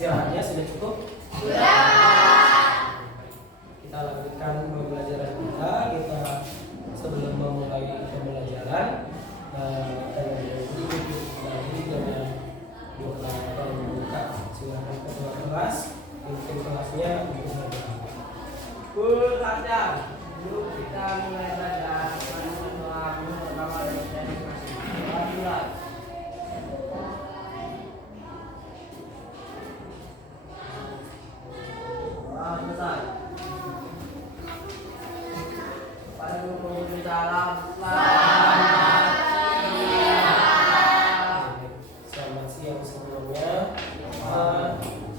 istirahatnya sudah cukup? Sudah. Kita lanjutkan pembelajaran kita sebelum memulai pembelajaran. Silakan ketua kelas, pimpin kelasnya untuk belajar. Yuk kita mulai belajar. Doa pertama dari masing-masing. Selesai. Pada guru di dalam. Selamat siang sebelumnya.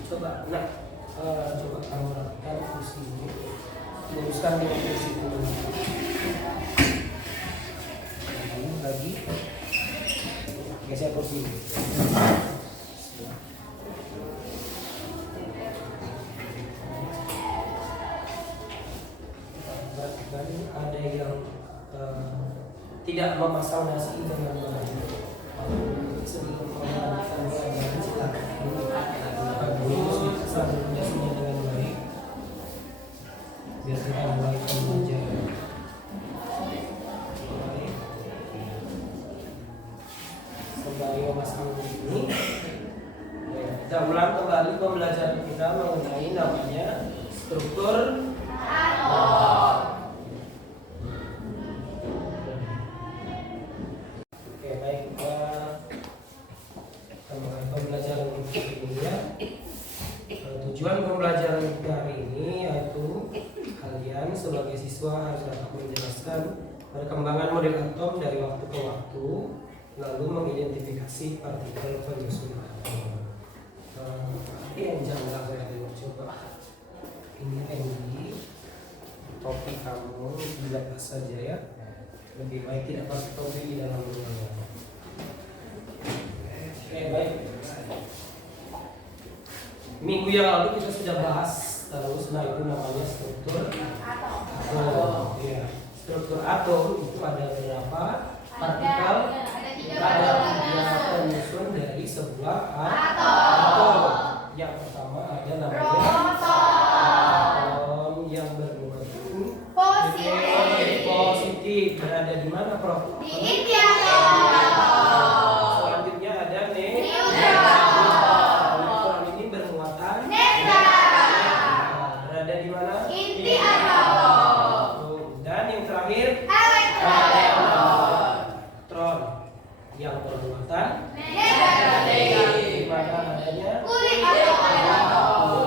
Coba kamu rapikan kursi ini, luruskan dengan kursi dulu. Lagi, geser kursi ini. Ada yang tidak memasang nasi dengan baik. Sebelum melanjutkan pelajaran silakan dipasang nasinya dengan baik. Biar kita mulai pembelajaran. Sembari memasang ini, kita ulang kembali pembelajaran kita mengenai namanya struktur atom. Tujuan pembelajaran kita hari ini yaitu kalian sebagai siswa harus dapat menjelaskan perkembangan model atom dari waktu ke waktu, lalu mengidentifikasi partikel penyusun atom. Yang jangan saya coba ini Andy, topik kamu tidak saja ya, lebih baik tidak pakai topi di dalam ruangan. Oke, baik. Minggu yang lalu kita sudah bahas terus, nah itu namanya struktur atom. Ya, struktur atom itu ada berapa partikel? Ada 3 penyusun dari sebuah atom. Yang pertama ada namanya proton yang bernuansa positif. Berada di mana, Prof? Di inti atom. Selanjutnya ada berada di mana? Inti atom. Dan yang terakhir elektron yang bermuatan negatif. Di mana adanya Kulit atom.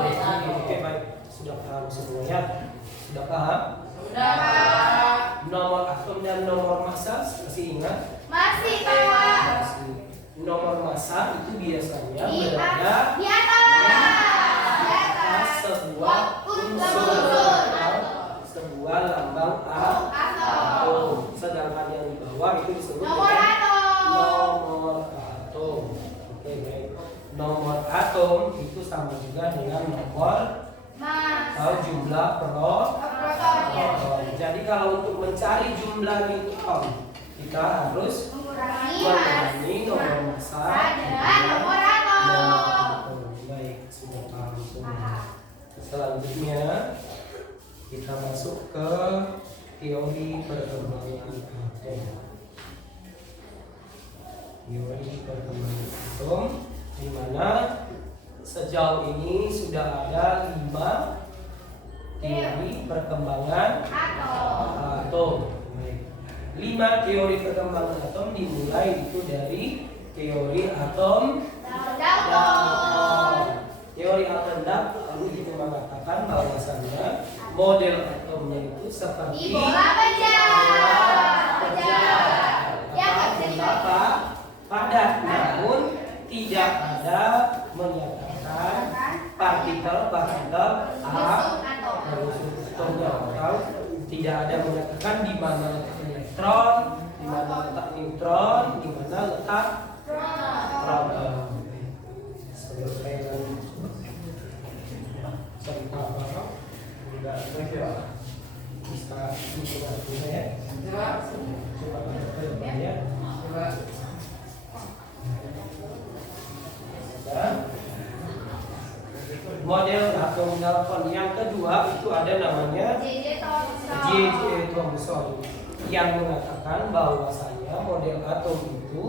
Oke, baik, sudah paham semuanya? Sudah paham? Sudah. Nomor atom dan nomor massa masih ingat? Masih, Pak. Masih. Nomor massa itu biasanya Di berada atas sebuah unsur, sebuah lambang atom. Sedangkan yang di bawah itu disebut nomor atom. nomor atom. Oke, baik. Nomor atom itu sama juga dengan nomor atau jumlah proton. Jadi kalau untuk mencari jumlah neutron kita harus mengurangi nomor massa dan nomor atom. Baik, sudah paham semua. Selanjutnya kita masuk ke teori perkembangan atom. Teori perkembangan atom, di mana sejauh ini sudah ada 5 teori perkembangan atom. 5 teori perkembangan atom dimulai itu dari teori atom Dalton. Teori atom Dalton itu mengatakan bahwasannya model atomnya itu seperti bola pecah padat, namun tidak ada menyatakan partikel atomnya, atau tidak ada menyatakan di mana letak elektron, di mana letak neutron, di mana letak proton. model atom dalton. Yang kedua itu ada namanya JJ Thomson. J.J. Thomson yang mengatakan bahwasanya model atom itu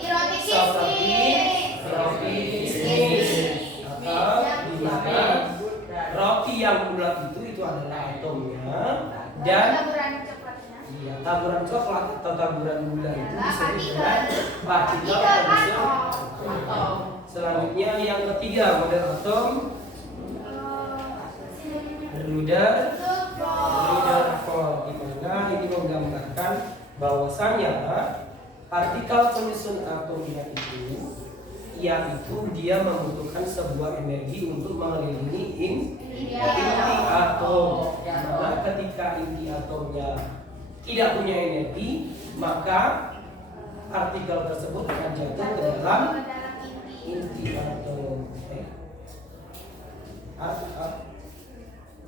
Seperti roti kismis atau di mana roti yang bulat itu adalah atomnya dan taburan coklatnya. iya, taburan coklat atau taburan gula itu Adalah disebut dengan partikel atom. Selanjutnya yang ketiga model atom Rutherford, di mana ini menggambarkan bahwasanya partikel penyusun atomnya itu yaitu dia membutuhkan sebuah energi untuk mengelilingi inti atom. Nah, ketika inti atomnya tidak punya energi, maka partikel tersebut akan jatuh ke dalam inti atom.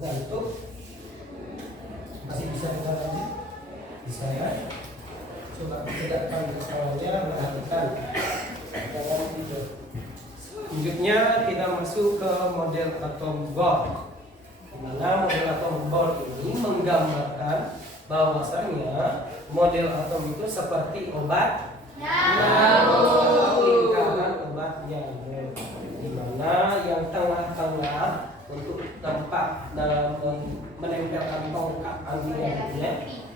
Gantuk. Masih bisa kita lanjut? Bisa ya? Coba tegakkan kepalanya, perhatikan. Jangan tidur. Selanjutnya kita masuk ke model atom Bohr. Di mana model atom Bohr ini menggambarkan bahwasanya model atom itu seperti obat lingkaran obatnya, di mana yang tengah-tengah untuk tempat dalam menempelkan tongkat antinya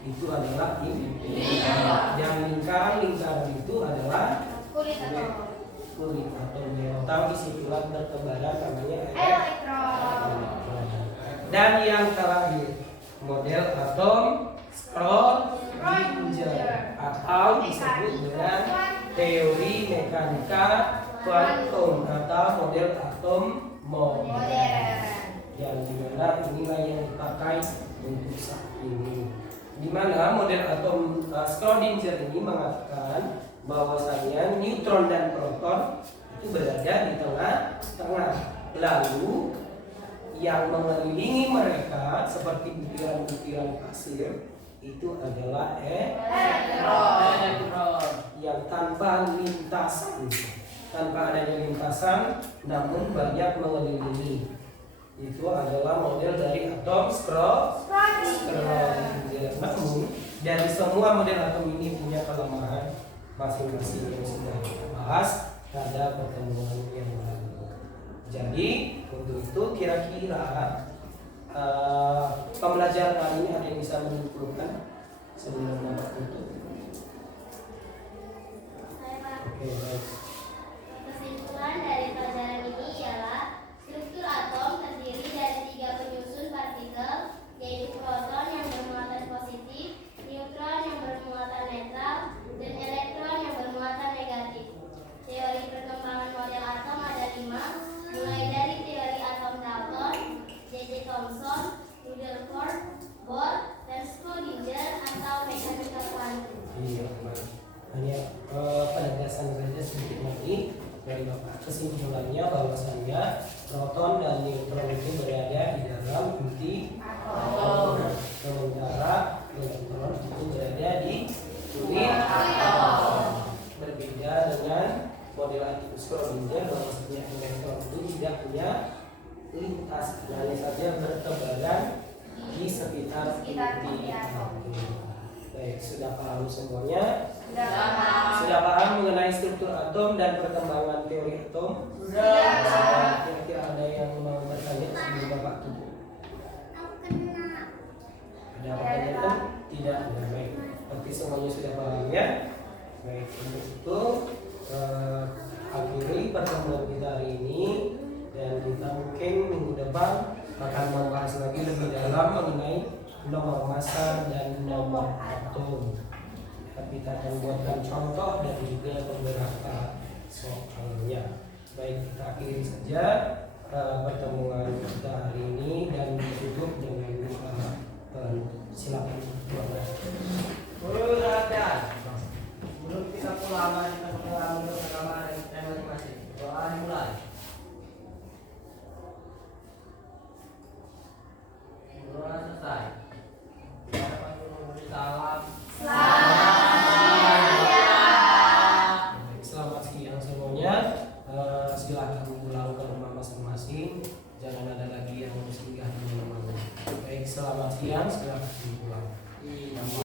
itu adalah inti. Yang lingkaran itu adalah Kulit atom. kulit atomnya. Tahu disitulah bertebaran namanya Elektron. Dan yang terakhir model atom Schrödinger atau disebut dengan teori mekanika kuantum atau model atom modern, yang dimana inilah yang dipakai untuk saat ini. Dimana model atom Schrödinger ini mengatakan bahwasanya neutron dan proton itu berada di tengah-tengah. Lalu yang mengelilingi mereka seperti butiran-butiran pasir itu adalah elektron yang tanpa lintasan, tanpa adanya lintasan, namun banyak mengelilingi. Itu adalah model dari atom Schrödinger. Namun dari semua model atom ini punya kelemahan masing-masing yang sudah kita bahas pada pertemuan yang lalu. Jadi untuk itu kira-kira pembelajaran kali ini ada yang bisa menyimpulkan sebelum Bapak tutup? Oke, baik. Kesimpulan dari pelajaran ini ialah struktur atom terdiri dari 3 penyusun partikel, yaitu proton yang bermuatan positif, neutron yang bermuatan netral, dan elektron yang bermuatan negatif. Teori perkembangan model atom ada 5, mulai dari teori atom Dalton, J.J. Thomson, Rutherford, Bohr, dan Schrödinger atau mekanika kuantum. Iya, baik. Hanya penegasan saja sedikit lagi dari Bapak. Kesimpulannya bahwasannya proton dan neutron itu berada di dalam inti atom, sementara elektron itu berada di kulit atom. Berbeda dengan model atom Schrödinger, bahwasanya elektron itu tidak punya lintas, hanya saja bertebaran di sekitar inti atom. Baik, sudah paham semuanya? Sudah paham mengenai struktur atom dan perkembangan teori atom? Sudah. Kira-kira ada yang mau bertanya sebelum Bapak tutup? Ada pertanyaan? Tidak. Ya, baik. Berarti semuanya sudah paham ya? Baik, untuk itu akhiri pertemuan kita hari ini, dan kita mungkin minggu depan akan membahas lagi lebih dalam mengenai nomor massa dan nomor atom. Kita akan buatkan contoh dan juga beberapa soalnya. Baik, kita akhiri saja pertemuan kita hari ini dan ditutup dengan silakan. Sebelum kita pulang, kita pulang untuk kamar yang masing-masing. Doa dimulai. Doa selesai. Dapat memberi salam. Selamat siang semuanya. Silakan pulang ke rumah masing-masing. selamat siang, segera kesimpulan. Iya.